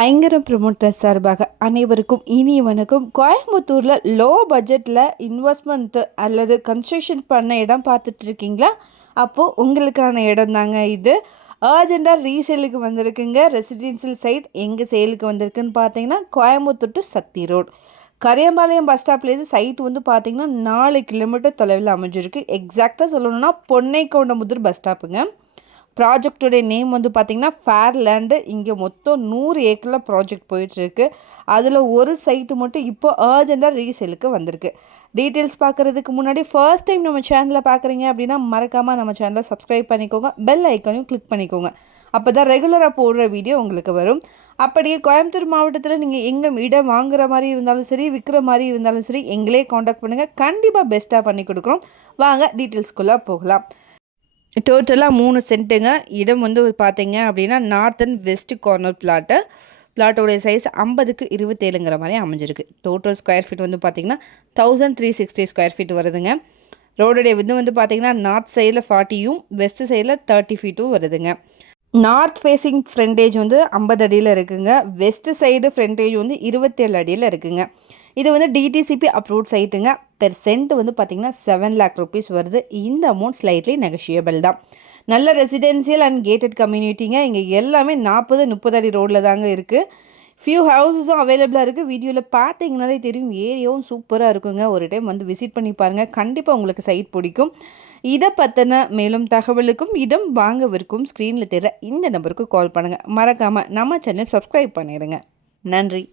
ஐங்கரம் promoter சார்பாக அனைவருக்கும் இனிய வணக்கம். கோயம்புத்தூரில் லோ பட்ஜெட்டில் இன்வெஸ்ட்மெண்ட்டு அல்லது கன்ஸ்ட்ரக்ஷன் பண்ண இடம் பார்த்துட்டு இருக்கீங்களா? அப்போது உங்களுக்கான இடம் தாங்க இது. அர்ஜெண்டாக ரீசேலுக்கு வந்திருக்குங்க. ரெசிடென்ஷியல் சைட் எங்கே சேலுக்கு வந்திருக்குன்னு பார்த்தீங்கன்னா Coimbatore to Sakthi road Kariyampalayam bus ஸ்டாப்லேருந்து சைட் வந்து பார்த்திங்கன்னா 4 கிலோமீட்டர் தொலைவில் அமைஞ்சிருக்கு. எக்ஸாக்டாக சொல்லணும்னா பொன்னைக்கவுண்டமுதூர் பஸ் ஸ்டாப்புங்க. ப்ராஜெக்டோடைய நேம் வந்து பார்த்திங்கன்னா ஃபேர்லேண்டு. இங்கே மொத்தம் 100 ஏக்கரில் ப்ராஜெக்ட் போயிட்டுருக்கு. அதில் ஒரு சைட்டு மட்டும் இப்போ அர்ஜெண்டாக ரீசேலுக்கு வந்திருக்கு. டீட்டெயில்ஸ் பார்க்குறதுக்கு முன்னாடி ஃபர்ஸ்ட் டைம் நம்ம சேனலில் பார்க்குறீங்க அப்படின்னா மறக்காமல் நம்ம சேனலை சப்ஸ்கிரைப் பண்ணிக்கோங்க, பெல் ஐக்கானையும் கிளிக் பண்ணிக்கோங்க. அப்போ தான் ரெகுலராக போடுற வீடியோ உங்களுக்கு வரும். அப்படியே கோயம்புத்தூர் மாவட்டத்தில் நீங்கள் எங்கே இடம் வாங்குற மாதிரி இருந்தாலும் சரி, விற்கிற மாதிரி இருந்தாலும் சரி, எங்களே காண்டாக்ட் பண்ணுங்கள். கண்டிப்பாக பெஸ்ட்டாக பண்ணி கொடுக்குறோம். வாங்க டீட்டெயில்ஸ்குள்ளே போகலாம். டோட்டலாக 3 சென்ட்டுங்க. இடம் வந்து பார்த்தீங்க அப்படின்னா நார்த் அண்ட் வெஸ்ட் கார்னர் பிளாட்டோடைய சைஸ் 50க்கு 27ங்கிற மாதிரி அமைஞ்சிருக்கு. டோட்டல் ஸ்கொயர் ஃபீட் வந்து பார்த்திங்கன்னா 1360 ஸ்கொயர் ஃபீட் வருதுங்க. ரோடுடைய வித்து வந்து பார்த்திங்கன்னா நார்த் சைடில் 40யும் வெஸ்ட் சைடில் 30 ஃபீட்டும் வருதுங்க. நார்த் ஃபேஸிங் ஃப்ரண்டேஜ் வந்து 50 அடியில் இருக்குங்க. வெஸ்ட் சைடு ஃப்ரண்டேஜ் வந்து 27 அடியில் இருக்குங்க. இது வந்து டிடிசிபி அப்ரூவ்ட் சைட்டுங்க. பெர் சென்ட் வந்து பார்த்திங்கன்னா 7 lakh rupees வருது. இந்த அமௌண்ட் ஸ்லைட்லி நெகஷியபிள் தான். நல்ல ரெசிடென்சியல் அண்ட் கேட்டட் கம்யூனிட்டிங்க. இங்கே எல்லாமே 40-30 அடி ரோடில் தாங்க இருக்குது. ஃபியூ ஹவுஸஸும் அவைலபிளாக இருக்குது. வீடியோவில் பார்த்தீங்கனாலே தெரியும், ஏரியாவும் சூப்பராக இருக்குங்க. ஒரு டைம் வந்து விசிட் பண்ணி பாருங்கள், கண்டிப்பாக உங்களுக்கு சைட் பிடிக்கும். இதை பற்றின மேலும் தகவலுக்கும் இடம் வாங்கவிருக்கும் ஸ்க்ரீனில் தெரிகிற இந்த நம்பருக்கு கால் பண்ணுங்கள். மறக்காமல் நம்ம சேனல் சப்ஸ்கிரைப் பண்ணிடுங்க. நன்றி.